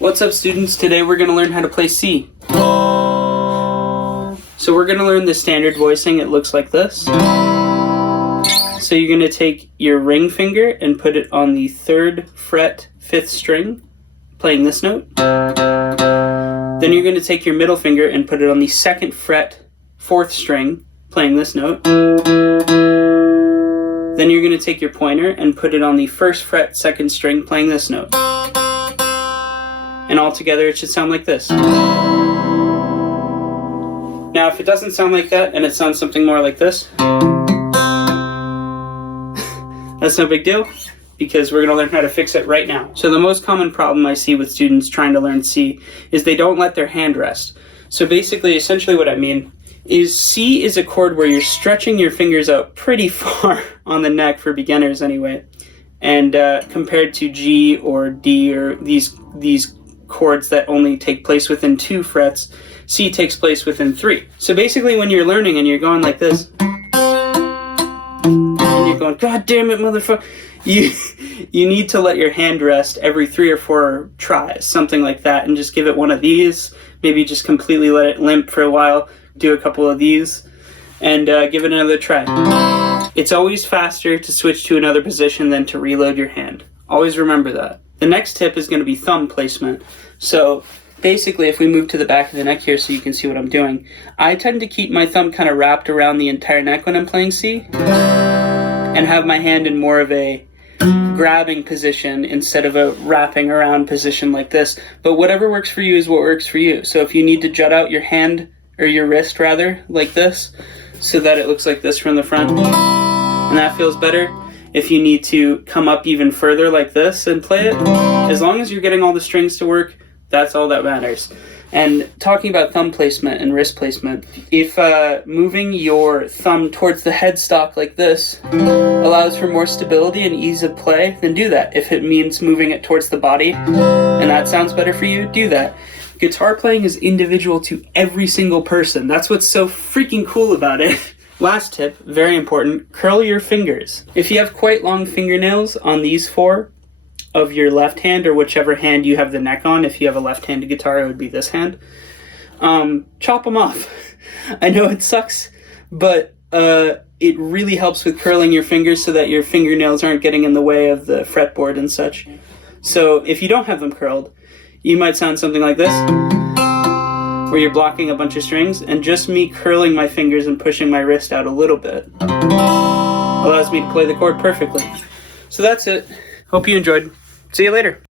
What's up, students? Today we're going to learn how to play C. So we're going to learn the standard voicing. It looks like this. So you're going to take your ring finger and put it on the 3rd fret, 5th string, playing this note. Then you're going to take your middle finger and put it on the 2nd fret, 4th string, playing this note. Then you're going to take your pointer and put it on the 1st fret, 2nd string, playing this note. And all together it should sound like this. Now if it doesn't sound like that and it sounds something more like this, that's no big deal, because we're going to learn how to fix it right now. So the most common problem I see with students trying to learn C is they don't let their hand rest. So basically, essentially what I mean is C is a chord where you're stretching your fingers out pretty far on the neck, for beginners anyway, and compared to G or D or these chords that only take place within 2 frets, C takes place within 3. So basically when you're learning and you're going like this, and you're going, God damn it, motherfucker, you need to let your hand rest every 3 or 4 tries, something like that, and just give it one of these, maybe just completely let it limp for a while, do a couple of these, and give it another try. It's always faster to switch to another position than to reload your hand. Always remember that. The next tip is going to be thumb placement. So basically, if we move to the back of the neck here so you can see what I'm doing, I tend to keep my thumb kind of wrapped around the entire neck when I'm playing C, and have my hand in more of a grabbing position instead of a wrapping around position like this. But whatever works for you is what works for you. So if you need to jut out your hand, or your wrist rather, like this, so that it looks like this from the front, and that feels better. If you need to come up even further like this and play it, as long as you're getting all the strings to work, that's all that matters. And talking about thumb placement and wrist placement, if moving your thumb towards the headstock like this allows for more stability and ease of play, then do that. If it means moving it towards the body and that sounds better for you, do that. Guitar playing is individual to every single person. That's what's so freaking cool about it. Last tip, very important, curl your fingers. If you have quite long fingernails on these 4 of your left hand, or whichever hand you have the neck on, if you have a left-handed guitar, it would be this hand, chop them off. I know it sucks, but it really helps with curling your fingers so that your fingernails aren't getting in the way of the fretboard and such. So if you don't have them curled, you might sound something like this, where you're blocking a bunch of strings, and just me curling my fingers and pushing my wrist out a little bit allows me to play the chord perfectly. So that's it. Hope you enjoyed. See you later.